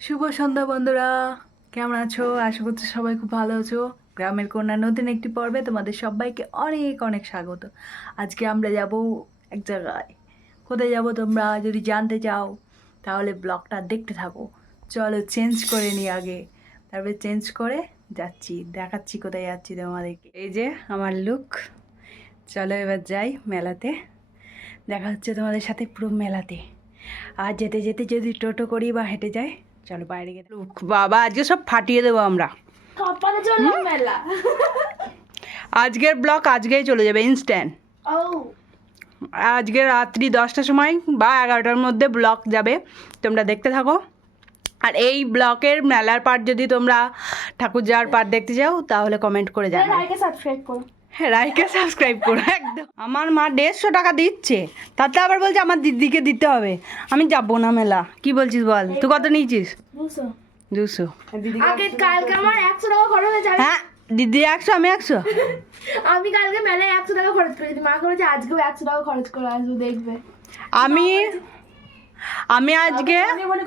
শুভ সন্ধ্যা, বন্ধুরা। কেমন আছো? আশা করছি সবাই খুব ভালো আছো। গ্রামের কন্যা নতুন একটি পর্বে তোমাদের সবাইকে অনেক অনেক স্বাগত। আজকে আমরা যাব এক জায়গায়। কোথায় যাব তোমরা যদি জানতে চাও, তাহলে ব্লগটা দেখতে থাকো। চলো চেঞ্জ করে নিই আগে। তারপরে চেঞ্জ করে যাচ্ছি, দেখাচ্ছি কোথায় যাচ্ছি তোমাদেরকে। এই যে আমার লুক চলো এবার যাই মেলাতে। দেখা হচ্ছে তোমাদের সাথে পুরো মেলাতে। আর যেতে যেতে যদি টোটো করি বা হেঁটে যাই চলো বাইরে গেলে বাবা আজকে সব ফাটিয়ে দেবো আমরা। আজকের ব্লক আজকেই চলে যাবে ইনস্ট্যান্ট ও। আজকে রাত্রি দশটার সময় বা এগারোটার মধ্যে ব্লক যাবে তোমরা দেখতে থাকো। আর এই ব্লকের মেলার পার্ট যদি তোমরা ঠাকুর যাওয়ার পার্ট দেখতে চাও তাহলে কমেন্ট করে জানাবে। সাবস্ক্রাইব করো। হ্যাঁ রাইকে সাবস্ক্রাইব করো একদম। আমার মা দেড়শো টাকা দিচ্ছে তাতে আবার বলছে আমার দিদিকে দিতে হবে। আমি যাব না মেলা। কি বলছিস বল? তুই কত নিয়েছিস? দুশো। আগে কালকে আমার একশো টাকা খরচ হয়েছে হ্যাঁ দিদি একশো আমি একশো। আমি কালকে মেলায় একশো টাকা খরচ করেছি মা বলেছে আজকেও একশো টাকা খরচ করে আসব দেখবে। আমি আমি আজকে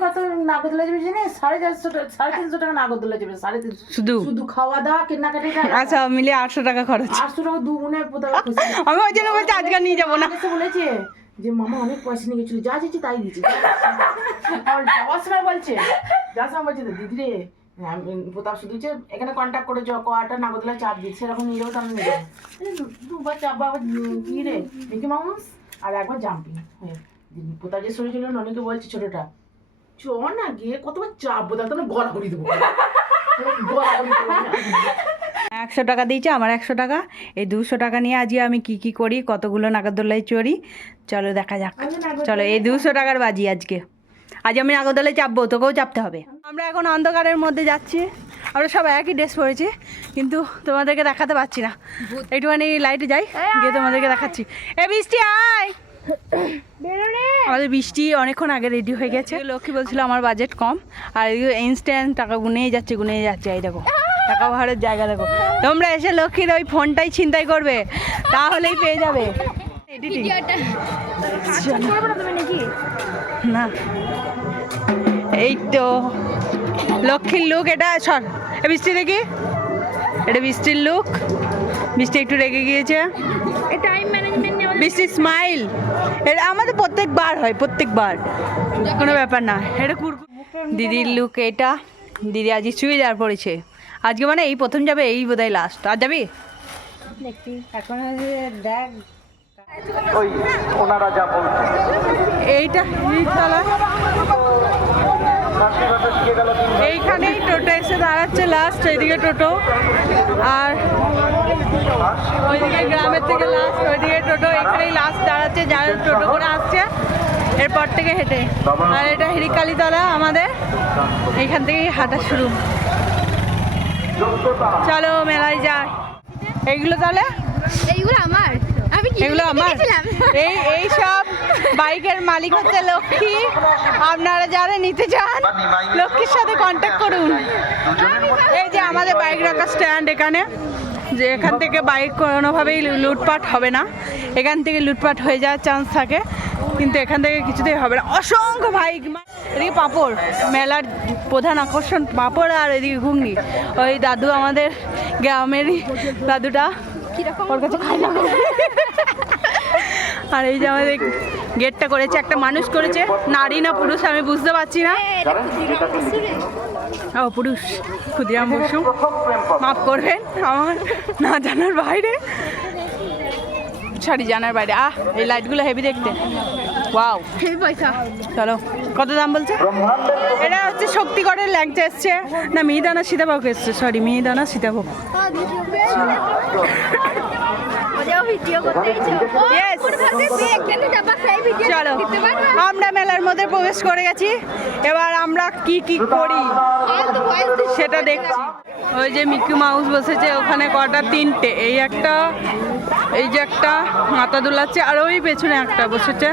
কত নাগরদোলা যাবে জানিস? সাড়ে চারশো টাকা সাড়ে তিনশো টাকা নাগরদোলা যাবে সাড়ে তিনশো শুধু? শুধু খাওয়া দাওয়া কেনাকাটি আচ্ছা মিলিয়ে আটশো টাকা খরচ। আটশো টাকা দু খুশি আমি ওই জন্য বলছি আজকে নিয়ে যাব না। বলেছে যে মামা অনেক পয়সা নিয়ে গেছিল। যা দিচ্ছি তাই দিচ্ছি আর যাওয়ার সময় বলছে যাওয়ার সময় বলছে দিদি রে প্রতাপ শুধু যে এখানে কন্ট্যাক্ট করে যাও কটা নাগরদোলা চাপ দিচ্ছে এরকম নিয়ে যাব তাহলে নিয়ে যাব। দুবার চাপবো আবার উম, কি রে? মিকি মাউস আর একবার জাম্পিং যে বলছে ছোটটা চ না গিয়ে কতবার চাপবো? তাহলে তো গলা দেবো। একশো টাকা দিয়েছে আমার একশো টাকা। এই দুশো টাকা নিয়ে আজকে আমি কি কি করি কতগুলো নাগরদোলায় চড়ি। চলো দেখা যাক। চলো এই দুশো টাকার বাজি আজকে। আজ আমি নাগরদোলায় চাপবো তোকেও চাপতে হবে। আমরা এখন অন্ধকারের মধ্যে যাচ্ছি। আমরা সব একই ড্রেস পরেছি কিন্তু তোমাদেরকে দেখাতে পারছি না। একটুখানি লাইটে যাই গিয়ে তোমাদেরকে দেখাচ্ছি। এ বৃষ্টি আয়! আমাদের বৃষ্টি অনেকক্ষণ আগে রেডি হয়ে গেছে। লক্ষ্মী বলছিল আমার বাজেট কম আর ইনস্ট্যান্ট টাকা গুনেই যাচ্ছে গুনেই যাচ্ছে এই দেখো টাকা ভাড়ের জায়গা দেখো। তোমরা এসে লক্ষ্মীর ওই ফোনটাই ছিনতাই করবে তাহলেই পেয়ে যাবে। না। তুমি নাকি? না। এই তো লক্ষ্মীর লুক এটা সর এ বৃষ্টি দেখি। এটা বৃষ্টির লুক বৃষ্টি একটু রেগে গিয়েছে। টাইম ম্যানেজমেন্ট বৃষ্টি স্মাইল এটা আমাদের প্রত্যেকবার হয় প্রত্যেকবার। কোনো ব্যাপার না এটা কুরকুর দিদির লুক এটা দিদি আজকে চুড়িদার পরেছে। আজকে মানে এই প্রথম যাবে এই বোধহয় লাস্ট আর যাবি? এখন দেখ। ওই ওনারা যা বলছেন এইটা শান্তিভাবে দিয়ে গেল দিন এইখানেই টোটো এসে দাঁড়াচ্ছে লাস্ট এইদিকে টোটো। আর ওইদিকে গ্রামের থেকে লাস্ট ওইদিকে টোটো এখানেই লাস্ট দাঁড়াচ্ছে, যারা টোটো করে আসছে, এরপর থেকে হেঁটে। আর এটা হিরিকালিতলা আমাদের। এখান থেকেই হাঁটা শুরু। চলো মেলায় যাই। এইগুলো তাহলে? এইগুলো আমার? এগুলো আমার এই এই সব বাইকের মালিক হচ্ছে লক্ষ্মী। আপনারা যারা নিতে চান লক্ষ্মীর সাথে কন্ট্যাক্ট করুন। এই যে আমাদের বাইক রাখার স্ট্যান্ড এখানে যে এখান থেকে বাইক কোনোভাবেই লুটপাট হবে না। এখান থেকে লুটপাট হয়ে যাওয়ার চান্স থাকে কিন্তু এখান থেকে কিছুতেই হবে না। অসংখ্য বাইক এদিকে পাঁপড় মেলার প্রধান আকর্ষণ পাঁপড় আর এদিকে ঘুগনি। ওই দাদু আমাদের গ্রামেরই দাদুটা। ওর কাছে খাই না। আর এই যে আমাদের গেটটা করেছে একটা মানুষ করেছে নারী না পুরুষ আমি বুঝতে পারছি না। ও পুরুষ ক্ষুদিরাম বসু মাফ করবেন আমার না জানার বাইরে। সরি জানার বাইরে। আহ এই লাইটগুলো হেভি দেখতে। ওয়াও হেভি পয়সা চলো কত দাম বলছে? এটা হচ্ছে শক্তিগড়ের ল্যাংচা এসছে। না মিহিদানা সীতাভোগ এসছে সরি মিহিদানা সীতাভোগ. চলো চলো আমরা মেলার মধ্যে প্রবেশ করে গেছি। এবার আমরা কি কি করি? সেটা দেখছি। ওই যে মিকি মাউস বসেছে ওখানে কটা তিনটে এই একটা এই যে একটা মাথা দুলাচ্ছে আর ওই পেছনে একটা বসেছে।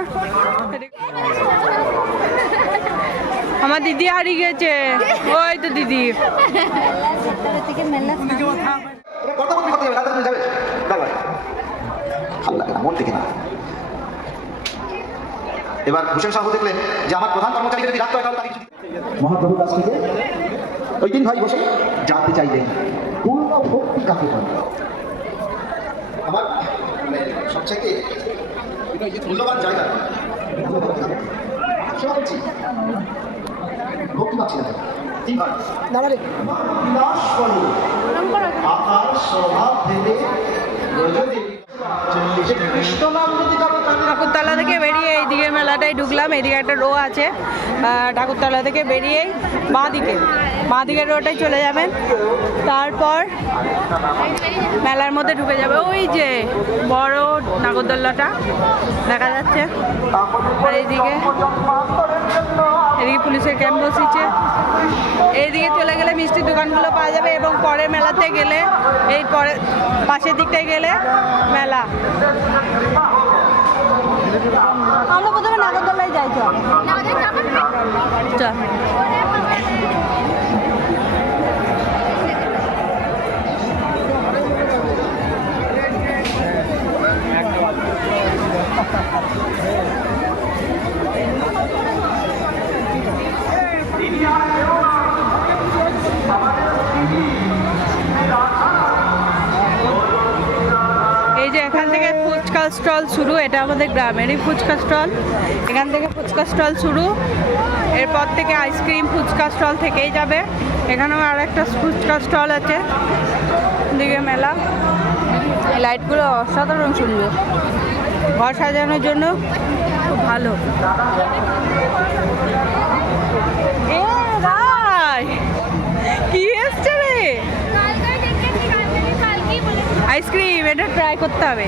আমার দিদি হারিয়ে গেছে। ওই তো দিদি কথা বলতে কথা যাবে রাতে যাবে দাঁড়াবে ভালো লাগে না মন থেকে না এবার হোসেন সাহু দেখলেন যে আমার প্রধান কর্মচারীকে যদি রাখতে হয় তাহলে তাকে কিছু মহাপ্রভুর কাছ থেকে ওই দিন ভাই বসে জানতে চাইলেন পূর্ণ ভক্তি কাকে বলে? আমার মানে সবচাইতে মূল্যবান জায়গা সেবা করছি ভক্তি পাচ্ছি না। তিন ভাই বিলাস করো। আকার স্বভাব ব্রজদেবী ঠাকুরতলা থেকে বেরিয়ে এইদিকে মেলাটায় ঢুকলাম। এদিকে একটা রো আছে। ঠাকুরতলা থেকে বেরিয়েই বাঁ দিকে বাঁ দিকের রোটায় চলে যাবেন তারপর মেলার মধ্যে ঢুকে যাবে। ওই যে বড় নাগরদোল্লাটা দেখা যাচ্ছে। আর এইদিকে এদিকে পুলিশের ক্যাম্প বসেছে এইদিকে চলে গেলে মিষ্টির দোকানগুলো পাওয়া যাবে এবং পরে মেলাতে গেলে এই পরে পাশের দিকটায় গেলে মেলা। আমরা প্রথমে নাগরদোলায় যাই চল। ফুচকা স্টল শুরু, এটা আমাদের গ্রামেরই ফুচকা স্টল। এখান থেকে ফুচকা স্টল শুরু। এরপর থেকে আইসক্রিম ফুচকা স্টল থেকেই যাবে। এখানেও আর একটা ফুচকা স্টল আছে, দিকে মেলা। এই লাইটগুলো অসাধারণ সুন্দর। ঘর সাজানোর জন্য খুব ভালো। এ আইসক্রিম, এটা ট্রাই করতে হবে।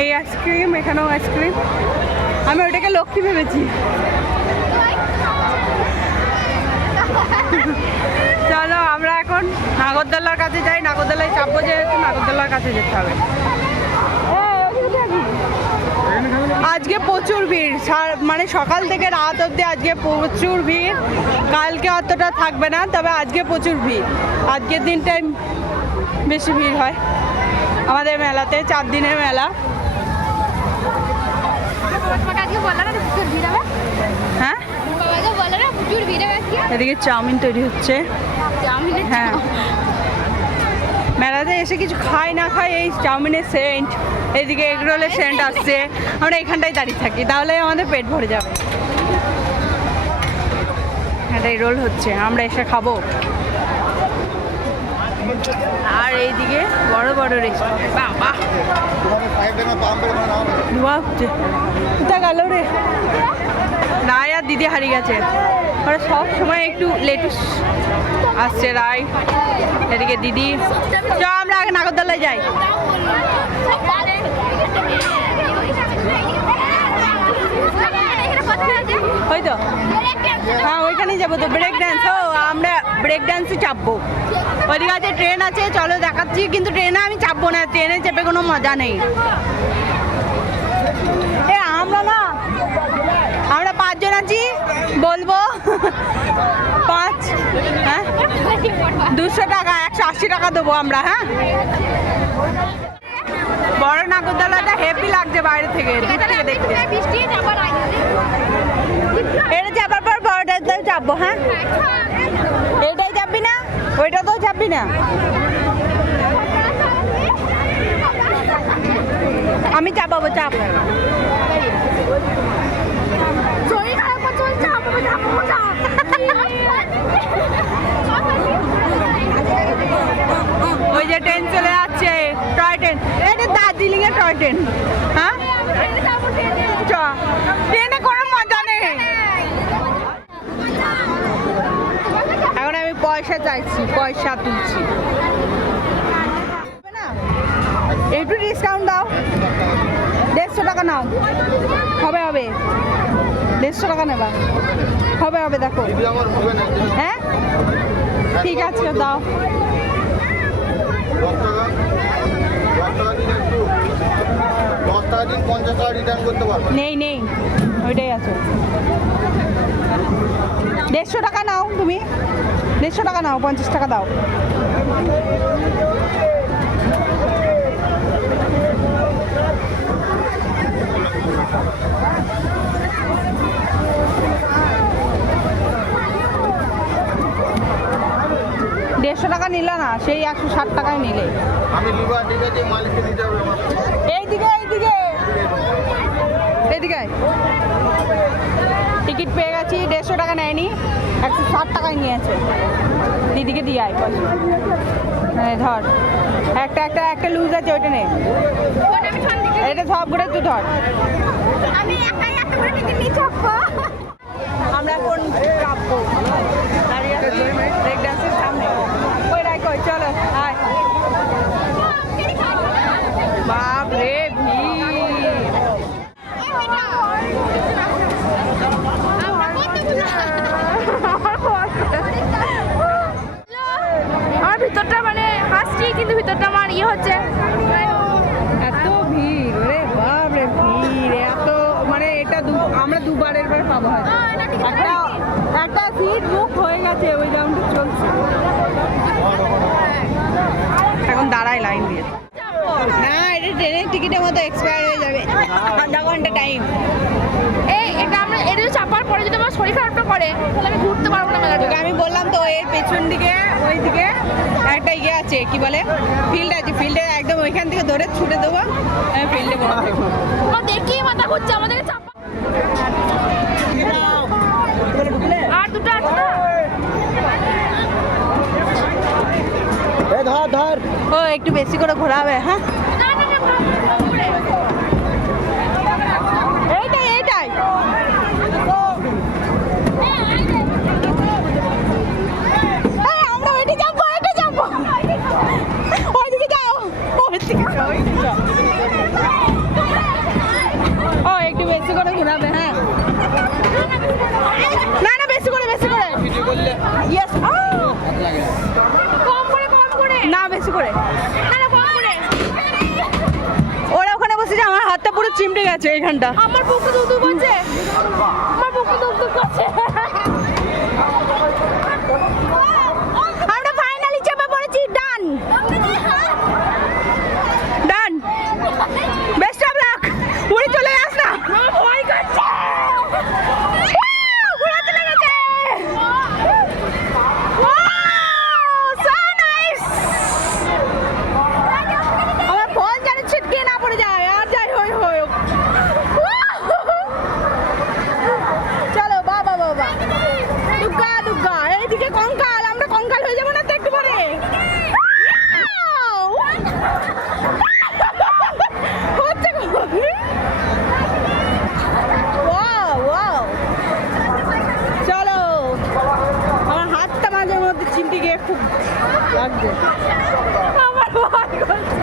এই আইসক্রিম, এখানেও আইসক্রিম। আমি ওটাকে লক্ষ্মী ভেবেছি। চলো, আমরা এখন নাগরদোলার কাছে যাই। নাগরদোলায় চাপবো যেহেতু নাগরদোলার কাছে যেতে হবে। আজকে প্রচুর ভিড়। মানে সকাল থেকে রাত অবধি আজকে প্রচুর ভিড়। কালকে অতটা থাকবে না, তবে আজকে প্রচুর ভিড়। আজকের দিনটাই বেশি ভিড় হয় আমাদের মেলাতে, চার দিনের মেলা। হ্যাঁ? এদিকে চাউমিন তৈরি হচ্ছে। হ্যাঁ। মেলাতে এসে কিছু খাই না খাই এই চাউমিনের সেন্ট। এদিকে এগরোলের সেন্ট আসছে। আমরা এখানটায় দাঁড়িয়ে থাকি, তাহলে আমাদের পেট ভরে যাবে। এটা রোল হচ্ছে, আমরা এসে খাব। আর এইদিকে বড় বড় রেস্টুরেন্ট গেল রে। রায় আর দিদি হারিয়ে গেছে। ওরা সব সময় একটু লেটুস আসছে রায়। এদিকে দিদি। চ আমরা আগে নাগরদোলায় যাই। ওই তো হ্যাঁ ওইখানেই যাব তো ব্রেক ড্যান্স ও, আমরা ব্রেক ড্যান্সে চাপবো। ওইদিকে আছে ট্রেন আছে, চলো দেখাচ্ছি, কিন্তু ট্রেনে আমি চাপবো না ট্রেনে চেপে কোনো মজা নেই। এ, আমরা না, আমরা পাঁচজন আছি, বলব, পাঁচ হ্যাঁ? দুশো টাকা, একশো আশি টাকা দেবো আমরা হ্যাঁ? বড় নাগরদোলাটা হেভি লাগছে বাইরে থেকে দেখতে। এটা যাবার পর বড়টাতেও চাপবো হ্যাঁ? এটাই চাপবি না? ওইটাতেও চাপবি না? আমি চাপাবো চাপ যে ট্রেন চলে যাচ্ছে টয় ট্রেন এটা দার্জিলিং টয় ট্রেন। হ্যাঁ? চ। ট্রেনে কোনো মজা নেই। এখন আমি পয়সা চাইছি, পয়সা তুলছি? একটু ডিসকাউন্ট দাও। দেড়শো টাকা নাও। হবে হবে। দেড়শো টাকা নেবা। হবে হবে, দেখো। হ্যাঁ? ঠিক আছে, দাও। সারা পঞ্চাশ টাকা রিটার্ন করতে পারবে? নেই নেই। ওইটাই আছে। দেড়শো টাকা নাও তুমি। দেড়শো টাকা নাও পঞ্চাশ টাকা দাও। দেড়শো টাকা নিলে না সেই একশো ষাট টাকায় নিলে। এইদিকে এইদিকে। টিকিট পেয়ে গেছি দেড়শো টাকা নেয়নি একশো ষাট টাকায় নিয়েছে। দিদিকে দিয়ে আয় হ্যাঁ ধর একটা একটা একটা লুজ আছে ওইটা নে। এটা সব করে তুই ধর। আমরা ব্রেক ডান্সের সামনে। ওই চলো আয় বাপ রে ভিড় আমার ভিতরটা মানে হাসছি কিন্তু ভিতরটা আমার ইয়ে হচ্ছে। এত ভিড় রে বাপ রে ভিড় এত মানে এটা দু আমরা দুবারের বার পাবো হয়তো একটা একটা সিট বুক হয়ে গেছে ওই রাউন্ডে চলছে। এখন দাঁড়াই লাইন দিয়ে। না এটা ট্রেনের টিকিটের মতো এক্সপায়ার হয়ে যাবে। আধা ঘণ্টা টাইম এই এটা এটা চাপার পরে যদি আমার শরীর খারাপটা করে তাহলে আমি ঘুরতে পারব না মেলাটা আমি বললাম তো এর পেছন দিকে ওই দিকে একটা ইয়ে আছে কি বলে? ফিল্ড আছে ফিল্ডে একদম ওইখান থেকে ধরে ছুটে দেবো ফিল্ডে থাকব দেখি মাথা ঘুরছে আমাদের চাপা আর দুটো আছে না? ধর ধর। ও একটু বেশি করে ঘোরাবে হ্যাঁ না, না, না, ঘুরে। এইটাই এইটাই এই, আমরা ওইটা যাব ওইটা যাব ওইদিকে যাও ওইদিকে যাও, ওইদিকে যাও। ও একটু বেশি করে ঘোরাবে হ্যাঁ না না বেশি করে বেশি করে ইয়েস কম করে কম করে। না বেশি করে। না না কম করে। ওরা ওখানে বসেছে আমার হাতটা পুরো চিমটে গেছে এইখানটা। আমার বুকটা দুধ করছে আমার দুধ দুধ করছে আমরা ফাইনালি চেপে পড়েছি done done best of luck উড়ে চলে যাস না ভয় করছে উড়ে চলে গেছে Wow, so nice! আমার ফোন যেন ছিটকে না পড়ে যায় আর যাই হই হই চলো বাবা বাবা দুর্গা দুর্গা এইদিকে কঙ্কাল আমরা কঙ্কাল হয়ে যাব না তো একটু পরে Wow! হচ্ছে গো। Wow, wow! চলো আমার হাতটা মাঝে মধ্যে চিমটি গিয়ে খুব লাগছে আমার ভয় করছে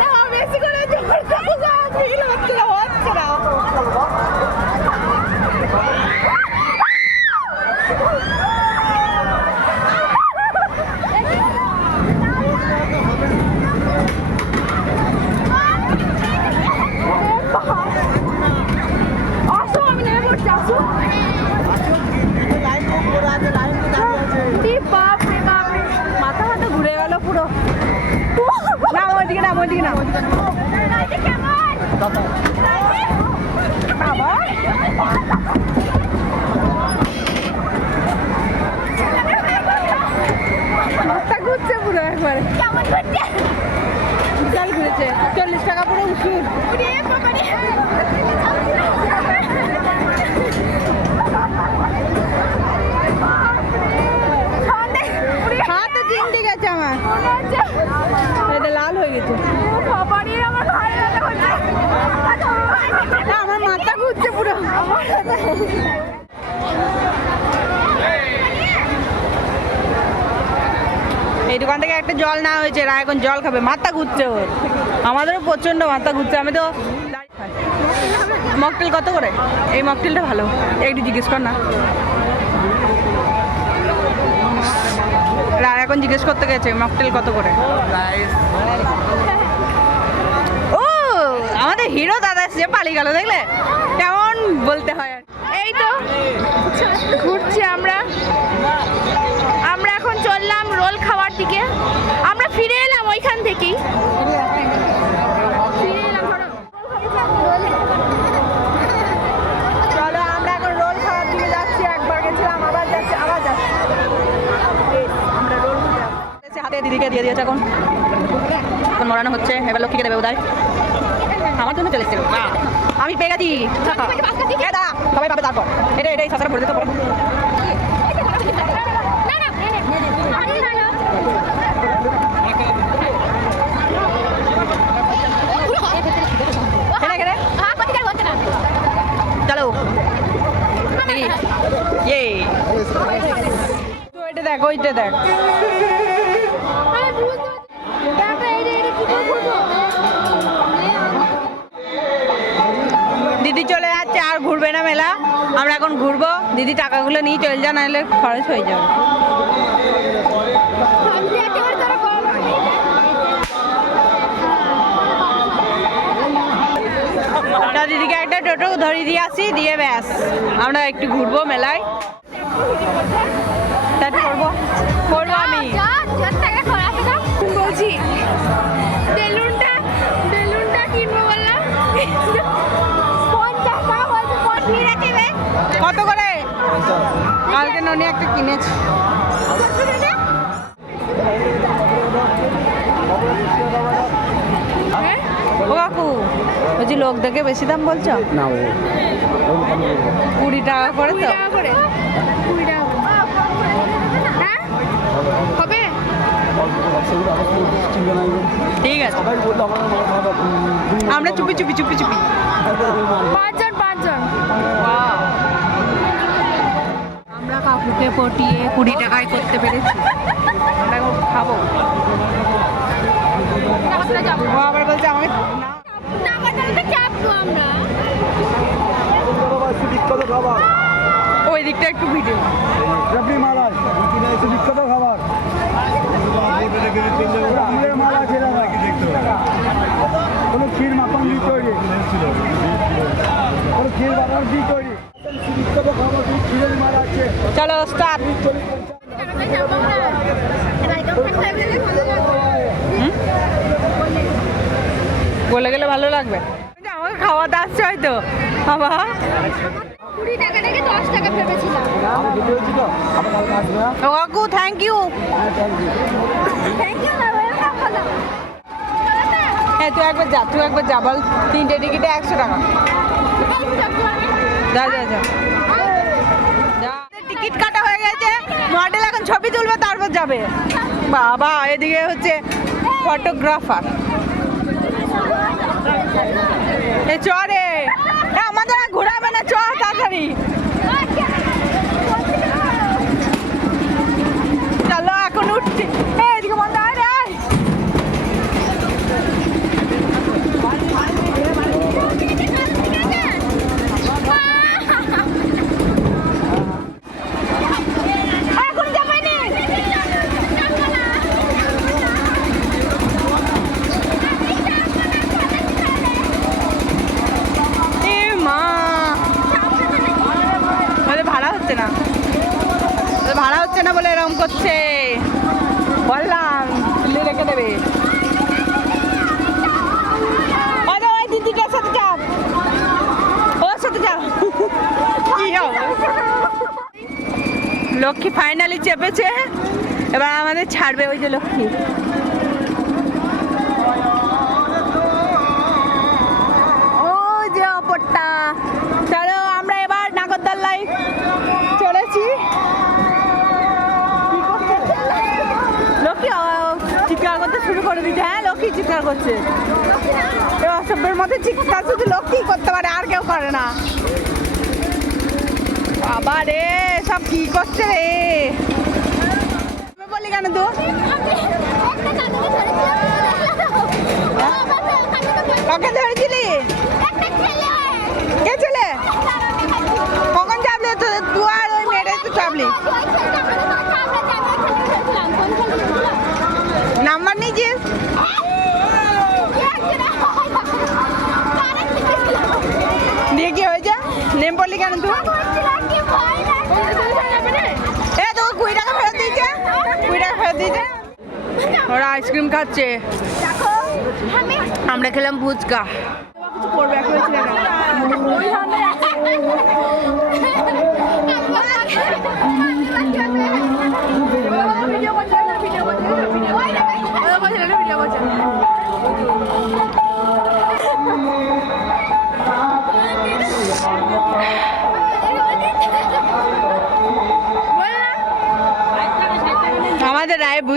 না, বেশি করে জোর করে যাওয়া feel হচ্ছে না, হচ্ছে না। আসো আমি নেমে পড়ছি আসো কি বাপ রে বাপ রে মাথা মাথা ঘুরে গেল পুরো না ওইদিকে না ওইদিকে না রাইতে কেমন বাবা মাথা কেমন করছে? বিশাল ঘুরেছে। চল্লিশ টাকা পুরো উসুর হাত তো চিমটে গেছে আমার। এটা লাল হয়ে গেছে। আমার মাথা ঘুরছে পুরো। এই দোকান থেকে একটা জল নেওয়া হয়েছে এরা এখন জল খাবে। মাথা ঘুরছে ওর। আমাদেরও প্রচণ্ড মাথা ঘুরছে। আমি তো মকটেল কত করে? এই মকটেলটা ভালো। একটু জিজ্ঞেস কর না। আর এখন জিজ্ঞেস করতে গেছে মকটেল কত করে? ও আমাদের হিরো দাদা এসে পালিয়ে গেল দেখলে? কেমন বলতে হয় এই তো। দিয়ে দিয়েছে এখন এখন মরানো হচ্ছে এবার লক্ষ্মীকে দেবে উদয় আমার জন্য চলে এসেছিল আমি পেয়ে গেছি সবাই পাবে তারপর এটা এটাই সাঁতারে পড়ে যেতে চলো দেখি ইয়ে ওইটা দেখ দিদি টাকাগুলো নিয়ে চলে যা নাহলে খরচ হয়ে যাবে। দিদিকে একটা টোটো ধরিয়ে দিয়ে আসি, দিয়ে ব্যাস। আমরা একটু ঘুরবো মেলায়। কালকে ননি একটা কিনেছি। ও কাকু বলছি লোক দেখে বেশি দাম বলছো? না কুড়ি টাকা করে তো। হ্যাঁ? হবে? ঠিক আছে। আমরা চুপি চুপি চুপি চুপি। কাকুকে পটিয়ে কুড়ি টাকায় করতে পেরেছি। আমরা এখন খাব। আবার বলছে ওই দিকটা একটু ভিডিও। বিখ্যাত খাবার আমের মালা ছিল কোনো ক্ষীর মাখন দিয়ে তৈরি। কোনো ক্ষীর বানার দিয়ে তৈরি। চলো স্টার্ট বলে গেলে ভালো লাগবে। আমাকে খাওয়াতে আসছে হয়তো। বাবা। কুড়ি টাকা দশ টাকা ভেবেছিলাম। কাকু থ্যাংক ইউ থ্যাংক হ্যাঁ তুই একবার যা তুই একবার যা বল তিনটে টিকিটে একশো টাকা। যা যা যা। টিকিট কাটা হয়ে গেছে। মডেল এখন ছবি তুলবে, তারপর যাবে। বাবা, এদিকে হচ্ছে ফটোগ্রাফার এ চ রে এ, আমাদের আর ঘোরাবে না চ তাড়াতাড়ি চলো এখন উঠছি এ, এদিকে বন্ধ আয় রে আয়। এখন যাবে না এ মা ওদের ভাড়া হচ্ছে না ওদের ভাড়া হচ্ছে না বলে এরকম করছে বললাম তুলে রেখে দেবে ওই যে ওই দিদিটার সাথে যাও ওর সাথে যাও কি হবে? লক্ষ্মী ফাইনালি চেপেছে। এবার আমাদের ছাড়বে ওই যে লক্ষ্মী। ওই যে অপরটা। চলো আমরা এবার নাগরদোল্লায় চলেছি। লক্ষ্মী চিৎকার করতে শুরু করে দিচ্ছে হ্যাঁ লক্ষ্মী চিৎকার করছে। অসভ্যের মধ্যে চিৎকার শুধু লক্ষ্মী করতে পারে, আর কেউ করে না। বাবা রে, সব কি করছে রে? বলি কেন তো? কাকে ধরেছিলি? কে ছেলে? কখন চাপলি তো তুই আর ওই মেয়েটা একটু চাপলি? নাম্বার নিয়েছিস? দিয়ে কি হয়েছে? নেম বললি কেন তুই? এ তোকে কুড়ি টাকা ফেরত দিয়েছে। কুড়ি টাকা ফেরত দিয়েছে। ওরা আইসক্রিম খাচ্ছে। আমরা খেলাম ফুচকা।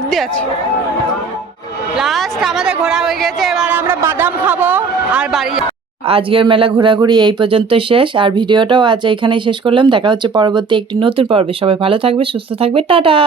বুদ্ধি আছে। লাস্ট আমাদের ঘোরা হয়ে গেছে, এবার আমরা বাদাম খাব আর বাড়ি। আজকের মেলা ঘোরাঘুরি এই পর্যন্ত শেষ, আর ভিডিওটাও আজ এখানেই শেষ করলাম। দেখা হচ্ছে পরবর্তী একটি নতুন পর্বে। সবাই ভালো থাকবে, সুস্থ থাকবে। টাটা!